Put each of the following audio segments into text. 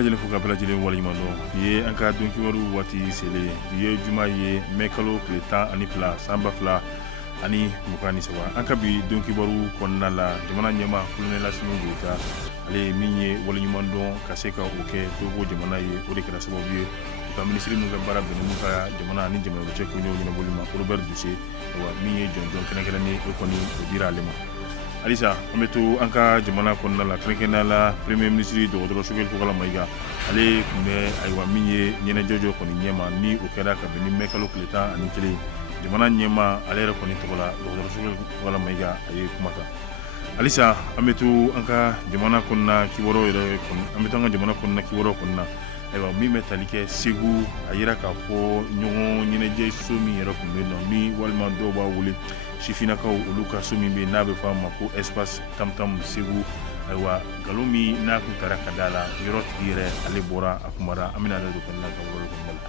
lajɛlen fo ka bɛɛ lajɛlen waleɲuman dɔn ye an ka donkibaru waati selen bi ye juma ye mɛ kalo tile 12 san 2023 an ka bi donkibaru kɔnɔna la jamana ɲɛma kolonɛl Asimi Goyita ale ye min ye waleɲuman dɔn ka se ka o kɛ Togo jamana ye o de kɛra sababu ye u ka minisiri min ka baara bɛnnen n'u ka jamana ani jamana cɛ koɲɛw ɲɛnabɔli ma Robert Duse min ye jɔnjɔn kɛrɛnkɛrɛnnen o kɔni o dira ale ma. Alisa an bɛ to an ka jamana kɔnɔna la kɛrɛnkɛrɛnnenya la premier ministre dɔgɔtɔrɔ Sogɛl Kokala Mayiga ale tun bɛ min ye ɲɛnajɛjɔ kɔni ɲɛma ni o kɛra ka bɛn ni mɛ kalo tile 11 jamana ɲɛma ale yɛrɛ kɔni tɔgɔ la dɔgɔtɔrɔ Sogɛl Kokala Mayiga a ye kuma kan. Alisa an bɛ to an ka jamana kɔnɔna kibaruw yɛrɛ kɔni an bɛ to an ka jamana kɔnɔna kibaruw kɔnɔna min bɛ tali kɛ Segu a yira k'a fɔ ɲɔgɔn ɲɛnajɛ so min yɛrɛ tun bɛ yen nɔ ni walima dɔw b'a wele sifinakaw olu ka so min bɛ yen n'a bɛ fɔ a ma ko espace tam-tam Segu nkalon min n'a kun taara ka da la yɔrɔ tigi yɛrɛ ale bɔra a kumara an bɛna ale don kɔnɔna ka wolo kɔnɔna la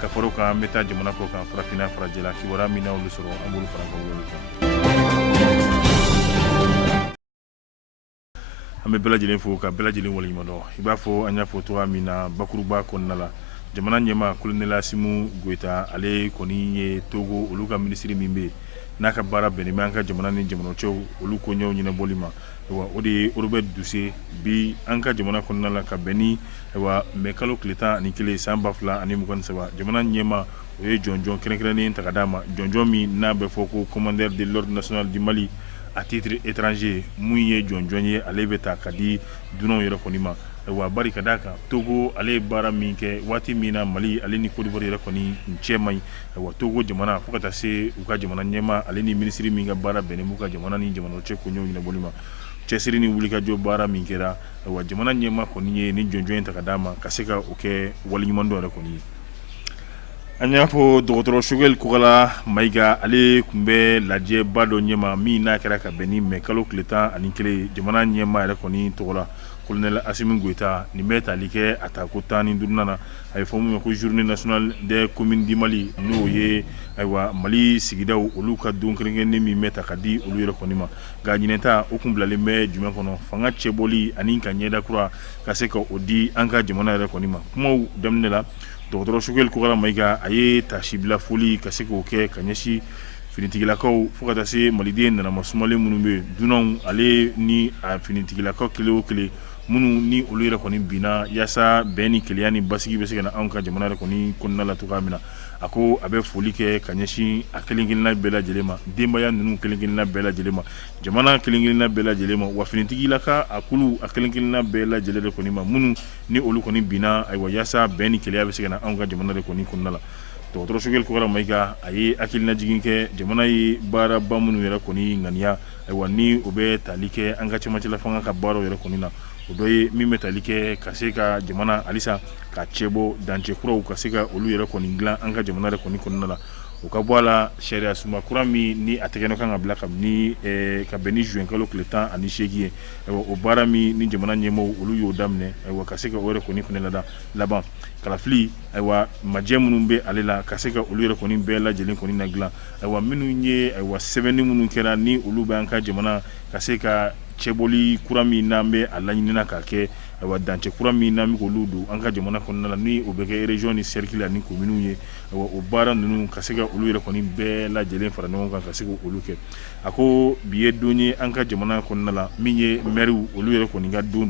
ka fara o kan an bɛ taa jamana kɔ kan farafinna farajɛla kibaruya min n'olu sɔrɔ an b'olu fara ka wolo kan. An bɛ bɛɛ lajɛlen fo ka bɛɛ lajɛlen waleɲuman dɔn i b'a fɔ an y'a fɔ cogoya min na bakuruba kɔnɔna la jamana ɲɛma kolonɛl Asimi Goyita ale kɔni ye Togo olu ka minisiri min bɛ yen n'a ka baara bɛnnen bɛ an ka jamana ni jamana cɛw olu koɲɛw ɲɛnabɔli ma o de ye Robert Duse bi an ka jamana kɔnɔna la ka bɛn ni mɛ kalo tile 11 san 2023 jamana ɲɛma o ye jɔnjɔn kɛrɛnkɛrɛnnen ta ka d'a ma jɔnjɔn min n'a bɛ fɔ ko commandeur de l'ordre national du Mali à titre étranger mun ye jɔnjɔn ye ale bɛ ta ka di dunanw yɛrɛ kɔni ma bari ka d'a kan Togo ale ye baara min kɛ waati min na Mali ale ni Côte d'Ivoire yɛrɛ kɔni cɛ man ɲi Togo jamana fo ka taa se u ka jamana ɲɛma ale ni minisiri min ka baara bɛnnen b'u ka jamana ni jamana cɛ koɲɛw ɲɛnabɔli ma cɛsiri ni wulikajɔ baara min kɛra jamana ɲɛma kɔni ye ni jɔnjɔn in ta ka d'a ma ka se ka o kɛ waleɲuman dɔ yɛrɛ kɔni ye. An y'a fɔ dɔgɔtɔrɔ Sogɛl Kokala Mayiga ale tun bɛ lajɛba dɔ ɲɛma min n'a kɛra ka bɛn ni mɛ kalo tile 11 jamana ɲɛma yɛrɛ kɔni tɔgɔ la kolonɛl Asimi Goyita nin bɛ tali kɛ a ta ko 15 na a ye fɔ min ma ko journée nationale des communes du Mali n'o ye Mali sigidaw olu ka don kɛrɛnkɛrɛnnen min bɛ ta ka di olu yɛrɛ kɔni ma nka ɲinɛta o kun bilalen bɛ jumɛn kɔnɔ fanga cɛbɔli ani ka ɲɛda kura ka se ka o di an ka jamana yɛrɛ kɔni ma kumaw daminɛ la dɔgɔtɔrɔ Sogɛl Kokala Mayiga a ye tasibila foli ka se k'o kɛ ka ɲɛsin finitigilakaw fo ka taa se maliden nanama sumalen minnu bɛ dunanw ale ni a finitigilakaw kelen o kelen minnu ni olu yɛrɛ kɔni binna yaasa bɛn ni kelenya ni basigi bɛ se ka na anw ka jamana yɛrɛ kɔni kɔnɔna la cogoya min na a ko a bɛ foli kɛ ka ɲɛsin a kelen-kelenna bɛɛ lajɛlen ma denbaya ninnu kelen-kelenna bɛɛ lajɛlen ma jamana kelen-kelenna bɛɛ lajɛlen ma wa finitigilaka a kulu a kelen-kelenna bɛɛ lajɛlen de kɔni ma minnu ni olu kɔni binna yaasa bɛn ni kelenya bɛ se ka na anw ka jamana de kɔni kɔnɔna la dɔgɔtɔrɔ Sogɛl Kokala Mayiga a ye hakilinajigin kɛ jamana ye baaraba minnu yɛrɛ kɔni ŋaniya ni o bɛ tali kɛ an ka cɛmancɛla fanga ka baaraw yɛrɛ kɔni na o dɔ ye min bɛ tali kɛ ka se ka jamana halisa ka cɛbɔ dancɛ kuraw ka se ka olu yɛrɛ kɔni dilan an ka jamana yɛrɛ kɔni kɔnɔna la o ka bɔ a la sariya suma kura min ni a tɛgɛnɔ kan ka bila ka bɛn ni juin kalo tile 18 ye o baara min ni jamana ɲɛmaaw olu y'o daminɛ ka se ka o yɛrɛ kɔni fana laban kalafili majɛ minnu bɛ ale la ka se ka olu yɛrɛ kɔni bɛɛ lajɛlen kɔni na dilan minnu ye sɛbɛnni minnu kɛra ni olu bɛ an ka jamana ka se ka cɛbɔli kura min n'an bɛ a laɲinina ka kɛ dancɛ kura min n'an bɛ k'olu don an ka jamana kɔnɔna la ni o bɛ kɛ région ni cercle ani communes ye o baara ninnu ka se ka olu yɛrɛ kɔni bɛɛ lajɛlen fara ɲɔgɔn kan ka se k'olu kɛ a ko bi ye don ye an ka jamana kɔnɔna la min ye maires olu yɛrɛ kɔni ka don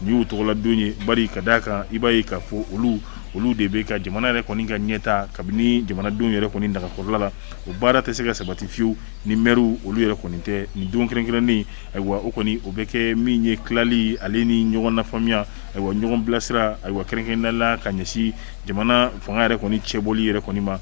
nin y'u tɔgɔla don ye bari ka d'a kan i b'a ye k'a fɔ olu de bɛ ka jamana yɛrɛ kɔni ka ɲɛta kabini jamanadenw yɛrɛ kɔni dagakɔrɔla la o baara tɛ se ka sabati fiyewu ni maires olu yɛrɛ kɔni tɛ nin don kɛrɛnkɛrɛnnen o kɔni o bɛ kɛ min ye tilali ale ni ɲɔgɔn lafaamuya ɲɔgɔn bilasira kɛrɛnkɛrɛnnenya la ka ɲɛsin jamana fanga yɛrɛ kɔni cɛbɔli yɛrɛ kɔni ma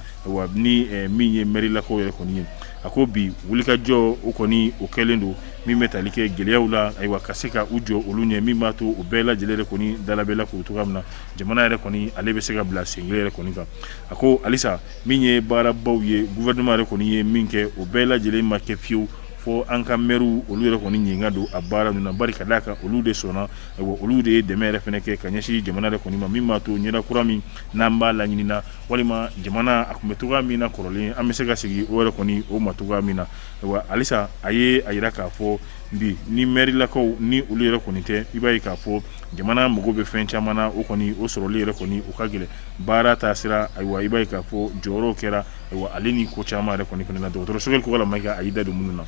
ni min ye mairilakaw yɛrɛ kɔni ye a ko bi wulikajɔ o kɔni o kɛlen don min bɛ tali kɛ gɛlɛyaw la ka se ka u jɔ olu ɲɛ min b'a to o bɛɛ lajɛlen yɛrɛ kɔni dalabɛla k'o cogoya min na jamana yɛrɛ kɔni ale bɛ se ka bila sen kelen yɛrɛ kɔni kan a ko halisa min ye baarabaw ye gouvernement yɛrɛ kɔni ye min kɛ o bɛɛ lajɛlen ma kɛ fiyewu fo an ka maires olu yɛrɛ kɔni ɲinga don a baara ninnu na bari ka d'a kan olu de sɔnna olu de ye dɛmɛ yɛrɛ fɛnɛ kɛ ka ɲɛsin jamana yɛrɛ kɔni ma min b'a to ɲɛda kura min n'an b'a laɲinina walima jamana a tun bɛ cogoya min na kɔrɔlen an bɛ se ka sigi o yɛrɛ kɔni o ma cogoya min na halisa a ye a yira k'a fɔ bi ni maire lakaw ni olu yɛrɛ kɔni tɛ i b'a ye k'a fɔ jamana mago bɛ fɛn caman na o kɔni o sɔrɔli yɛrɛ kɔni o ka gɛlɛn baara taa sira ayiwa i b'a ye k'a fɔ jɔyɔrɔw kɛra ayiwa ale ni ko caman yɛrɛ kɔni fana na dɔgɔtɔrɔ Sogɛl Kɔkala Mayiga a y'i da don minnu na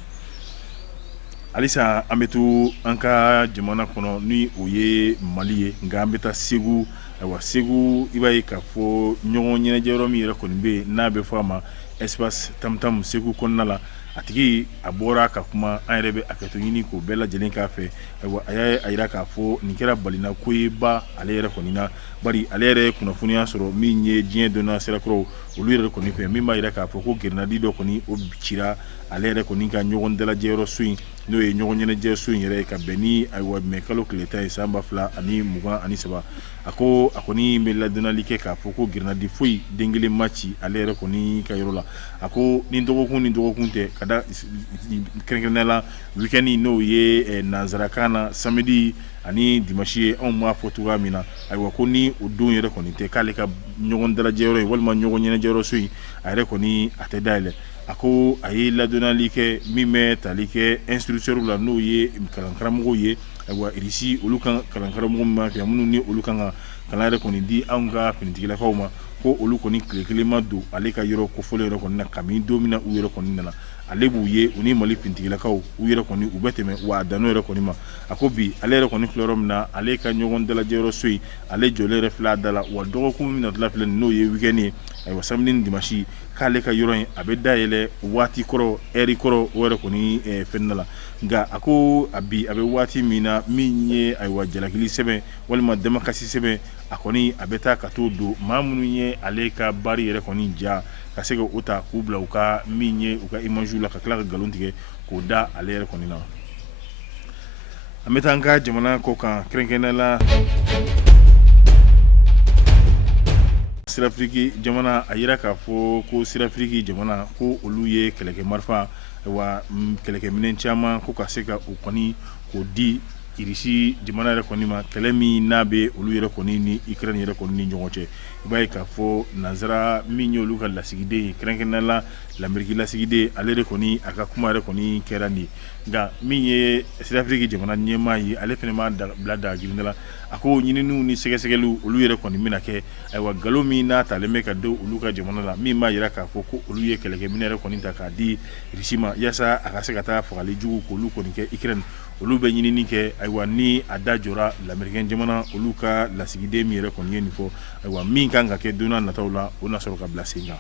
halisa an bɛ to an ka jamana kɔnɔ ni o ye Mali ye nka an bɛ taa Segu ayiwa Segu i b'a ye k'a fɔ ɲɔgɔn ɲɛnajɛ yɔrɔ min yɛrɛ kɔni bɛ yen n'a bɛ fɔ a ma espace tam-tam Segu kɔnɔna la a tigi a bɔra ka kuma an yɛrɛ bɛ hakɛto ɲini k'o bɛɛ lajɛlen k'a fɛ ayiwa a y'a yira k'a fɔ nin kɛra balina ko ye ba ale yɛrɛ kɔni na bari ale yɛrɛ ye kunnafoniya sɔrɔ min ye diɲɛ donna sirakɔrɔw olu yɛrɛ kɔni fɛ min b'a yira k'a fɔ ko grenade dɔ kɔni o cira ale yɛrɛ kɔni ka ɲɔgɔn dalajɛyɔrɔ so in n'o ye ɲɔgɔn ɲɛnajɛ so in yɛrɛ ye ka bɛn ni ayiwa mɛ kalo tile tan ye san 2023 a ko a kɔni bɛ ladonnali kɛ k'a fɔ ko grenade foyi den kelen ma ci ale yɛrɛ kɔni ka yɔrɔ la a ko ni dɔgɔkun tɛ ka da kɛrɛnkɛrɛnnenya la weekend n'o ye nanzarakan na samedi ani dimanche ye anw b'a fɔ cogoya min na ayiwa ko ni o don yɛrɛ kɔni tɛ k'ale ka ɲɔgɔn dalajɛyɔrɔ ye walima ɲɔgɔn ɲɛnajɛyɔrɔ so in a yɛrɛ kɔni a tɛ dayɛlɛ a ko a ye ladonnali kɛ min bɛ tali kɛ instructeur la n'o ye kalankaramɔgɔw ye ayiwa irisi olu kan kalankaramɔgɔ min b'a fɛ minnu ni olu kan ka kalan yɛrɛ kɔni di anw ka finitigilakaw ma ko olu kɔni tile kelen ma don ale ka yɔrɔ kofɔlen yɛrɛ kɔni na kabini don min na u yɛrɛ kɔni nana ale b'u ye u ni Mali finitigilakaw u yɛrɛ kɔni u bɛ tɛmɛ wa a danno yɛrɛ kɔni ma a ko bi ale yɛrɛ kɔni filɛ yɔrɔ min na ale ka ɲɔgɔn dalajɛyɔrɔ so in ale jɔlen yɛrɛ filɛ a da la wa dɔgɔkun min natɔla filɛ n'o ye weekend ye ayiwa samedi ni dimanche k'ale ka yɔrɔ in a bɛ dayɛlɛ waati kɔrɔ ɛri kɔrɔ o yɛrɛ kɔni fɛn la nka a ko a bi a bɛ waati min na min ye ayiwa jalakili sɛbɛn walima damakasi sɛbɛn a kɔni a bɛ taa ka t'o don maa minnu ye ale ka baari yɛrɛ kɔni ja ka se ka o ta k'u bila u ka min ye u ka image la ka tila ka nkalon tigɛ k'o da ale yɛrɛ kɔni na an bɛ taa an ka jamana kɔ kan kɛrɛnkɛrɛnnenya la Sirafiriki jamana a yira k'a fɔ ko Sirafiriki jamana ko olu ye kɛlɛkɛ marifa wa kɛlɛkɛminɛn caman ko ka se ka o kɔni k'o di irisi jamana yɛrɛ kɔni ma kɛlɛ min n'a bɛ olu yɛrɛ kɔni ni Ukraine yɛrɛ kɔni ni ɲɔgɔn cɛ i b'a ye k'a fɔ nanzara min ye olu ka lasigiden ye kɛrɛnkɛrɛnnenya la l'Amérique lasigiden ale de kɔni a ka kuma yɛrɛ kɔni kɛra nin nka min ye Sirafiriki jamana ɲɛmaa ye ale fana m'a bila dagirinda la a ko ɲininiw ni sɛgɛsɛgɛliw olu yɛrɛ kɔni bɛna kɛ ayiwa nkalon min n'a talen bɛ ka don olu ka jamana la min b'a yira k'a fɔ ko olu ye kɛlɛkɛminɛ yɛrɛ kɔni ta k'a di irisi ma yaasa a ka se ka taa fagali jugu k'olu kɔni kɛ Ukraine olu bɛ ɲinini kɛ ayiwa ni a da jɔra l'Américain jamana olu ka lasigiden min yɛrɛ kɔni ye nin fɔ ayiwa min kan ka kɛ don n'a nataw la o na sɔrɔ ka bila sen kan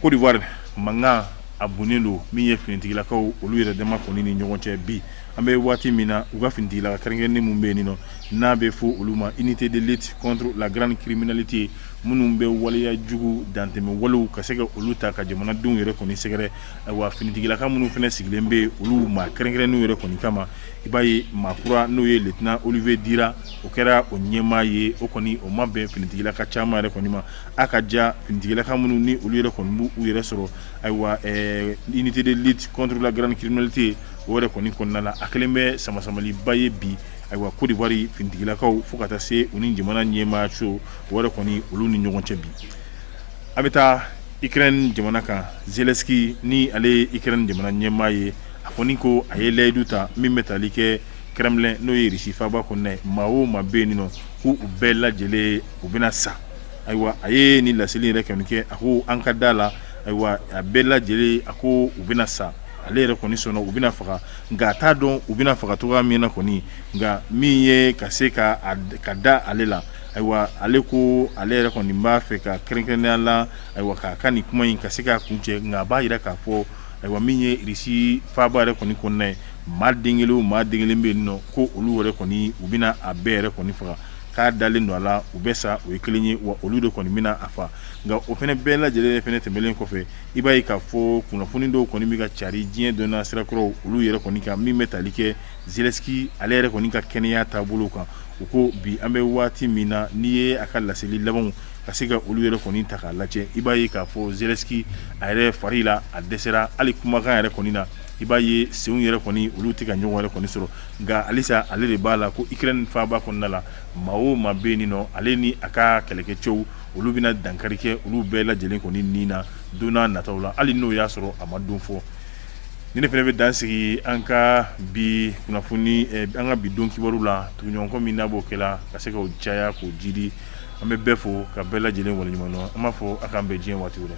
Côte d'Ivoire mankan a bonnen don min ye finitigilakaw olu yɛrɛ dama kɔni ni ɲɔgɔn cɛ bi an bɛ waati min na u ka finitigilaka kɛrɛnkɛrɛnnen mun bɛ yen nɔ n'a bɛ fɔ olu ma unité de lutte contre la grande criminalité minnu bɛ waleya jugu dantɛmɛ walew ka se ka olu ta ka jamanadenw yɛrɛ kɔni sɛgɛrɛ ayiwa finitigilaka minnu fana sigilen bɛ olu ma kɛrɛnkɛrɛnnenw yɛrɛ kɔni kama i b'a ye maakura n'o ye lieutenant Olivier Dira o kɛra o ɲɛmaa ye o kɔni o ma bɛn finitigilaka caman yɛrɛ kɔni ma a ka ja finitigilaka minnu ni olu yɛrɛ kɔni b'u yɛrɛ sɔrɔ ayiwa unité de lutte contre la grande criminalité o yɛrɛ kɔni kɔnɔna la a kelen bɛ samasamaliba ye bi ayiwa Côte d'Ivoire finitigilakaw fo ka taa se u ni jamana ɲɛmaa so o yɛrɛ kɔni olu ni ɲɔgɔn cɛ bi a bɛ taa Ukraine jamana kan Zelensky ni ale ye Ukraine jamana ɲɛmaa ye a kɔni ko a ye layidu ta min bɛ tali kɛ Kremlin n'o ye Russie faaba kɔnɔna ye maa o maa bɛ yen nɔ ko u bɛɛ lajɛlen u bɛna sa ayiwa a ye nin laseli yɛrɛ kɔni kɛ a ko an ka da la ayiwa a bɛɛ lajɛlen a ko u bɛna sa ale yɛrɛ kɔni sɔnna u bɛna faga nka a t'a dɔn u bɛna faga cogoya min na kɔni nka min ye ka se ka da ale la ayiwa ale ko ale yɛrɛ kɔni b'a fɛ ka kɛrɛnkɛrɛnnenya la ayiwa k'a ka nin kuma in ka se k'a kuncɛ nka a b'a yira k'a fɔ ayiwa min ye Russie faaba yɛrɛ kɔni kɔnɔna ye maa den kelen o maa den kelen bɛ yen nɔ ko olu yɛrɛ kɔni u bɛna a bɛɛ yɛrɛ kɔni faga k'a dalen don a la u bɛ sa o ye kelen ye wa olu de kɔni bɛna a fa nka o fana bɛɛ lajɛlen fana tɛmɛlen kɔfɛ i b'a ye k'a fɔ kunnafoni dɔw kɔni bɛ ka cari diɲɛ donna sirakɔrɔw olu yɛrɛ kɔni kan min bɛ tali kɛ Zelensky ale yɛrɛ kɔni ka kɛnɛya taabolo kan u ko bi an bɛ waati min na n'i ye a ka laseli labanw ka se ka olu yɛrɛ kɔni ta k'a lajɛ i b'a ye k'a fɔ Zelensky a yɛrɛ fari la a dɛsɛra hali kumakan yɛrɛ kɔni na i b'a ye senw yɛrɛ kɔni olu tɛ ka ɲɔgɔn yɛrɛ kɔni sɔrɔ nka halisa ale de b'a la ko Ukraine faaba kɔnɔna la maa o maa bɛ yen nɔ ale ni a ka kɛlɛkɛcɛw olu bɛna dankari kɛ olu bɛɛ lajɛlen kɔni ni na don n'a nataw la hali n'o y'a sɔrɔ a ma don fɔ ni ne fana bɛ dan sigi an ka bi kunnafoni an ka bi don kibaru la tuguɲɔgɔnkɔ min n'a b'o kɛla ka se k'o caya k'o jidi an bɛ bɛɛ fo ka bɛɛ lajɛlen waleɲuman dɔn an b'a fɔ a k'an bɛɛ diɲɛ waati wɛrɛ